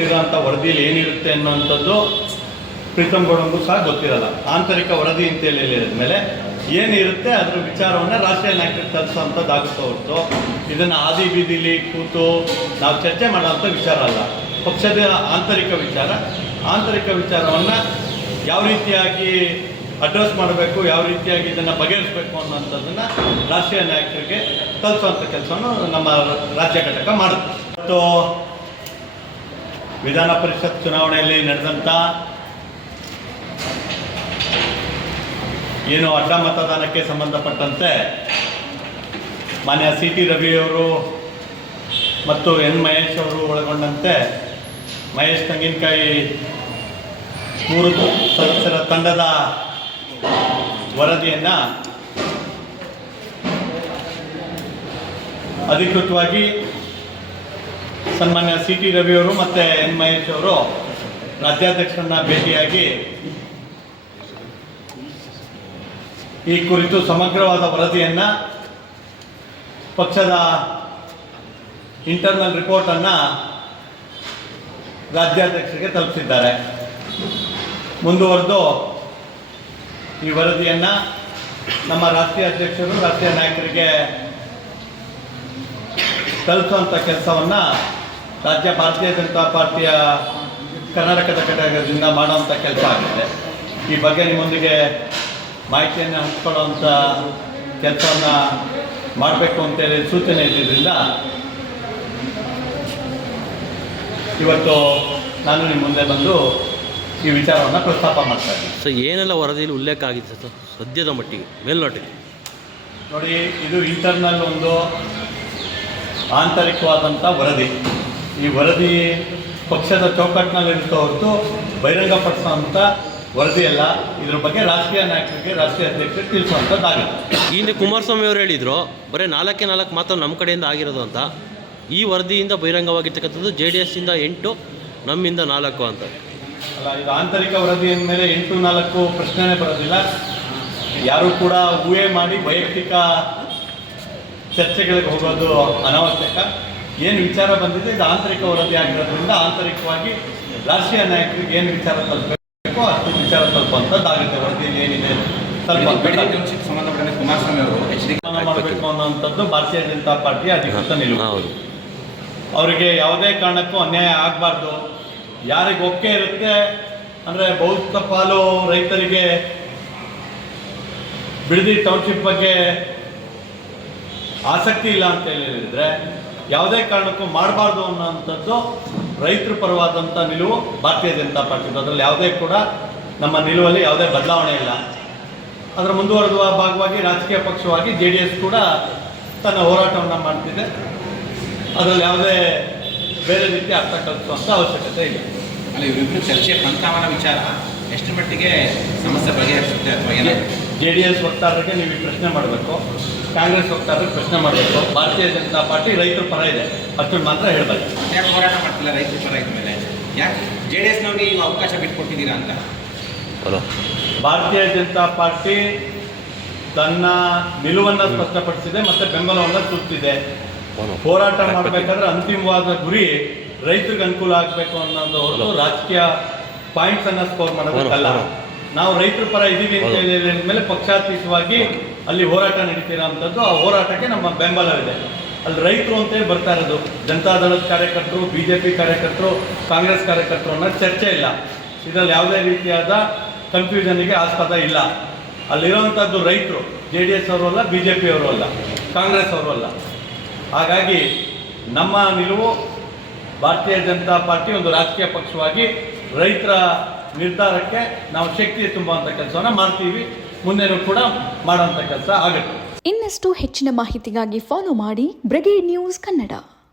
ಇರೋಂಥ ವರದಿಯಲ್ಲಿ ಏನಿರುತ್ತೆ ಅನ್ನೋಂಥದ್ದು ಪ್ರೀತಮ್ ಗೌಡಂಗೂ ಸಹ ಗೊತ್ತಿರಲ್ಲ. ಆಂತರಿಕ ವರದಿ ಅಂತ ಹೇಳಿದ ಮೇಲೆ ಏನಿರುತ್ತೆ ಅದರ ವಿಚಾರವನ್ನು ರಾಷ್ಟ್ರೀಯ ನಾಯಕರಿಗೆ ತಲುಪಿಸೋಂಥದ್ದಾಗುತ್ತೆ ಹೊರತು ಇದನ್ನು ಆದಿ ಬೀದಿಲಿ ಕೂತು ನಾವು ಚರ್ಚೆ ಮಾಡೋಂಥ ವಿಚಾರ ಅಲ್ಲ. ಪಕ್ಷದ ಆಂತರಿಕ ವಿಚಾರವನ್ನು ಯಾವ ರೀತಿಯಾಗಿ ಅಡ್ರೆಸ್ ಮಾಡಬೇಕು, ಯಾವ ರೀತಿಯಾಗಿ ಇದನ್ನು ಬಗೆಹರಿಸಬೇಕು ಅನ್ನೋಂಥದ್ದನ್ನು ರಾಷ್ಟ್ರೀಯ ನಾಯಕರಿಗೆ ತಲುಪಿಸುವಂಥ ಕೆಲಸವನ್ನು ನಮ್ಮ ರಾಜ್ಯ ಘಟಕ ಮಾಡುತ್ತೆ. ಮತ್ತು ವಿಧಾನ ಪರಿಷತ್ ಚುನಾವಣೆಯಲ್ಲಿ ನಡೆದಂಥ ಏನು ಅಡ್ಡ ಮತದಾನಕ್ಕೆ ಸಂಬಂಧಪಟ್ಟಂತೆ ಮಾನ್ಯ CT ರವಿಯವರು ಮತ್ತು N ಮಹೇಶ್ ಅವರು ಒಳಗೊಂಡಂತೆ ಮಹೇಶ್ ತೆಂಗಿನಕಾಯಿ 3 ಸದಸ್ಯರ ತಂಡದ ವರದಿಯನ್ನು ಅಧಿಕೃತವಾಗಿ ಸನ್ಮಾನ್ಯ CT ರವಿಯವರು ಮತ್ತು N ಮಹೇಶ್ ಅವರು ರಾಜ್ಯಾಧ್ಯಕ್ಷರನ್ನ ಭೇಟಿಯಾಗಿ ಈ ಕುರಿತು ಸಮಗ್ರವಾದ ವರದಿಯನ್ನು ಪಕ್ಷದ ಇಂಟರ್ನಲ್ ರಿಪೋರ್ಟನ್ನು ರಾಜ್ಯಾಧ್ಯಕ್ಷರಿಗೆ ತಲುಪಿಸಿದ್ದಾರೆ. ಮುಂದುವರೆದು ಈ ವರದಿಯನ್ನು ನಮ್ಮ ರಾಷ್ಟ್ರೀಯ ಅಧ್ಯಕ್ಷರು ರಾಷ್ಟ್ರೀಯ ನಾಯಕರಿಗೆ ತಲುಪಿಸುವಂಥ ಕೆಲಸವನ್ನು ರಾಜ್ಯ ಭಾರತೀಯ ಜನತಾ ಪಾರ್ಟಿಯ ಕರ್ನಾಟಕದ ಘಟಕದಿಂದ ಮಾಡುವಂಥ ಕೆಲಸ ಆಗಿದೆ. ಈ ಬಗ್ಗೆ ನಿಮ್ಮೊಂದಿಗೆ ಮಾಹಿತಿಯನ್ನು ಹಂಚ್ಕೊಳ್ಳುವಂಥ ಕೆಲಸವನ್ನು ಮಾಡಬೇಕು ಅಂತೇಳಿ ಸೂಚನೆ ಇದ್ದಿದ್ದರಿಂದ ಇವತ್ತು ನಾನು ನಿಮ್ಮ ಮುಂದೆ ಬಂದು ಈ ವಿಚಾರವನ್ನು ಪ್ರಸ್ತಾಪ ಮಾಡ್ತಾ ಇದ್ದೀನಿ. ಸೊ ಏನೆಲ್ಲ ವರದಿಯಲ್ಲಿ ಉಲ್ಲೇಖ ಆಗಿದೆ ಸರ್ ಸದ್ಯದ ಮಟ್ಟಿಗೆ ಮೇಲ್ನೋಟಕ್ಕೆ? ನೋಡಿ, ಇದು ಇಂಟರ್ನಲ್ ಒಂದು ಆಂತರಿಕವಾದಂಥ ವರದಿ. ಈ ವರದಿ ಪಕ್ಷದ ಚೌಕಟ್ಟಿನಲ್ಲಿರುತ್ತೆ ಹೊರತು ಬಹಿರಂಗಪಡಿಸುವಂಥ ವರದಿ ಅಲ್ಲ. ಇದ್ರ ಬಗ್ಗೆ ರಾಷ್ಟ್ರೀಯ ನಾಯಕರಿಗೆ ರಾಷ್ಟ್ರೀಯ ಅಧ್ಯಕ್ಷರಿಗೆ ತಿಳಿಸುವಂಥದ್ದಾಗುತ್ತೆ. ಈ ಹಿಂದೆ ಕುಮಾರಸ್ವಾಮಿ ಅವರು ಹೇಳಿದರು ಬರೀ 4 ಮಾತ್ರ ನಮ್ಮ ಕಡೆಯಿಂದ ಆಗಿರೋದು ಅಂತ. ಈ ವರದಿಯಿಂದ ಬಹಿರಂಗವಾಗಿರ್ತಕ್ಕಂಥದ್ದು JDS ಇಂದ 8, ನಮ್ಮಿಂದ 4 ಅಂತ. ಅಲ್ಲ, ಇದು ಆಂತರಿಕ ವರದಿ ಅಂದಮೇಲೆ 8-4 ಪ್ರಶ್ನೆನೇ ಬರೋದಿಲ್ಲ. ಯಾರು ಕೂಡ ಊಹೆ ಮಾಡಿ ವೈಯಕ್ತಿಕ ಚರ್ಚೆಗಳಿಗೆ ಹೋಗೋದು ಅನಾವಶ್ಯಕ. ಏನು ವಿಚಾರ ಬಂದಿದೆ ಇದು ಆಂತರಿಕ ವರದಿ ಆಗಿರೋದ್ರಿಂದ ಆಂತರಿಕವಾಗಿ ರಾಷ್ಟ್ರೀಯ ನಾಯಕರಿಗೆ ಏನು ವಿಚಾರ ತಲುಪಬೇಕು ಅಷ್ಟು ವಿಚಾರ ತಲುಪುವಂಥದ್ದಾಗುತ್ತೆ. ವರದಿಯಲ್ಲಿ ಏನಿದೆ ಸಂಬಂಧಪಟ್ಟಂತೆ ಕುಮಾರಸ್ವಾಮಿ ಅವರು ಮಾಡಬೇಕು ಅನ್ನೋಂಥದ್ದು ಭಾರತೀಯ ಜನತಾ ಪಾರ್ಟಿಯ ಅಧಿಕೃತ ನಿಲುವು. ಅವರಿಗೆ ಯಾವುದೇ ಕಾರಣಕ್ಕೂ ಅನ್ಯಾಯ ಆಗಬಾರ್ದು. ಯಾರಿಗೆ ಒಪ್ಪಿಗೆ ಇರುತ್ತೆ ಅಂದರೆ ಬಹುತೇಕ ಪಾಲು ರೈತರಿಗೆ ಬಿಡದಿ ಟೌನ್ಶಿಪ್ ಬಗ್ಗೆ ಆಸಕ್ತಿ ಇಲ್ಲ ಅಂತ ಹೇಳಿದರೆ ಯಾವುದೇ ಕಾರಣಕ್ಕೂ ಮಾಡಬಾರ್ದು ಅನ್ನೋಂಥದ್ದು ರೈತರ ಪರವಾದಂಥ ನಿಲುವು ಭಾರತೀಯ ಜನತಾ ಪಾರ್ಟಿ. ಅದರಲ್ಲಿ ಯಾವುದೇ ಕೂಡ ನಮ್ಮ ನಿಲುವಲ್ಲಿ ಯಾವುದೇ ಬದಲಾವಣೆ ಇಲ್ಲ. ಅದರ ಮುಂದುವರೆದ ಭಾಗವಾಗಿ ರಾಜಕೀಯ ಪಕ್ಷವಾಗಿ JDS ಕೂಡ ತನ್ನ ಹೋರಾಟವನ್ನು ಮಾಡ್ತಿದೆ. ಅದರಲ್ಲಿ ಯಾವುದೇ ಬೇರೆ ರೀತಿ ಅರ್ಥ ಕಲ್ಪಿಸುವಂಥ ಅವಶ್ಯಕತೆ ಇಲ್ಲ. ಅಲ್ಲಿ ಇವರಿಬ್ಬರು ಚರ್ಚೆ ಪಂಥಾವನ ವಿಚಾರ ಎಷ್ಟು ಮಟ್ಟಿಗೆ ಸಮಸ್ಯೆ ಬಗೆಹರಿಸುತ್ತೆ ಅಥವಾ ಏನೇ? JDS ವಕ್ತಾರರಿಗೆ ನೀವು ಈ ಪ್ರಶ್ನೆ ಮಾಡಬೇಕು, ಕಾಂಗ್ರೆಸ್ ವಕ್ತಾರರಿಗೆ ಪ್ರಶ್ನೆ ಮಾಡಬೇಕು. ಭಾರತೀಯ ಜನತಾ ಪಾರ್ಟಿ ರೈತರ ಪರ ಇದೆ, ಅಷ್ಟನ್ನು ಮಾತ್ರ ಹೇಳಬೇಕು. ಯಾಕೆ ಹೋರಾಟ ಮಾಡ್ತಿಲ್ಲ ರೈತರ ಪರ ಇದ್ದ ಮೇಲೆ? ಯಾಕೆ JDSನವ್ರಿಗೆ ನೀವು ಅವಕಾಶ ಬಿಟ್ಕೊಟ್ಟಿದ್ದೀರಾ ಅಂತ? ಭಾರತೀಯ ಜನತಾ ಪಾರ್ಟಿ ತನ್ನ ನಿಲುವನ್ನು ಸ್ಪಷ್ಟಪಡಿಸಿದೆ ಮತ್ತು ಬೆಂಬಲವನ್ನು ಸೂಚಿಸಿದೆ. ಹೋರಾಟ ಮಾಡಬೇಕಾದ್ರೆ ಅಂತಿಮವಾದ ಗುರಿ ರೈತರಿಗೆ ಅನುಕೂಲ ಆಗಬೇಕು ಅನ್ನೋದು ಹೊರತು ರಾಜಕೀಯ ಪಾಯಿಂಟ್ಸನ್ನು ಸ್ಕೋರ್ ಮಾಡೋದಕ್ಕಲ್ಲ. ನಾವು ರೈತರ ಪರ ಇದ್ದೀವಿ ಅಂತ ಹೇಳಿದ ಮೇಲೆ ಪಕ್ಷಾತೀತವಾಗಿ ಅಲ್ಲಿ ಹೋರಾಟ ನಡೀತಿರೋಂಥದ್ದು, ಆ ಹೋರಾಟಕ್ಕೆ ನಮ್ಮ ಬೆಂಬಲವಿದೆ. ಅಲ್ಲಿ ರೈತರು ಅಂತೇಳಿ ಬರ್ತಾ ಇರೋದು ಜನತಾದಳದ ಕಾರ್ಯಕರ್ತರು, BJP ಕಾರ್ಯಕರ್ತರು, ಕಾಂಗ್ರೆಸ್ ಕಾರ್ಯಕರ್ತರು ಅನ್ನೋ ಚರ್ಚೆ ಇಲ್ಲ. ಇದರಲ್ಲಿ ಯಾವುದೇ ರೀತಿಯಾದ ಕನ್ಫ್ಯೂಷನ್ಗೆ ಆಸ್ಪದ ಇಲ್ಲ. ಅಲ್ಲಿರೋವಂಥದ್ದು ರೈತರು JDS ಅವರು ಅಲ್ಲ, BJP ಅವರು ಅಲ್ಲ, ಕಾಂಗ್ರೆಸ್ ಅವರು ಅಲ್ಲ. ಹಾಗಾಗಿ ನಮ್ಮ ನಿಲುವು ಭಾರತೀಯ ಜನತಾ ಪಾರ್ಟಿ ಒಂದು ರಾಜಕೀಯ ಪಕ್ಷವಾಗಿ ರೈತರ ನಿರ್ಧಾರಕ್ಕೆ ನಾವು ಶಕ್ತಿ ತುಂಬುವಂಥ ಕೆಲಸವನ್ನು ಮಾಡ್ತೀವಿ. ಮುಂದೆನೂ ಕೂಡ ಮಾಡುವಂಥ ಕೆಲಸ ಆಗುತ್ತೆ. ಇನ್ನಷ್ಟು ಹೆಚ್ಚಿನ ಮಾಹಿತಿಗಾಗಿ ಫಾಲೋ ಮಾಡಿ ಬ್ರಿಗೇಡ್ ನ್ಯೂಸ್ ಕನ್ನಡ.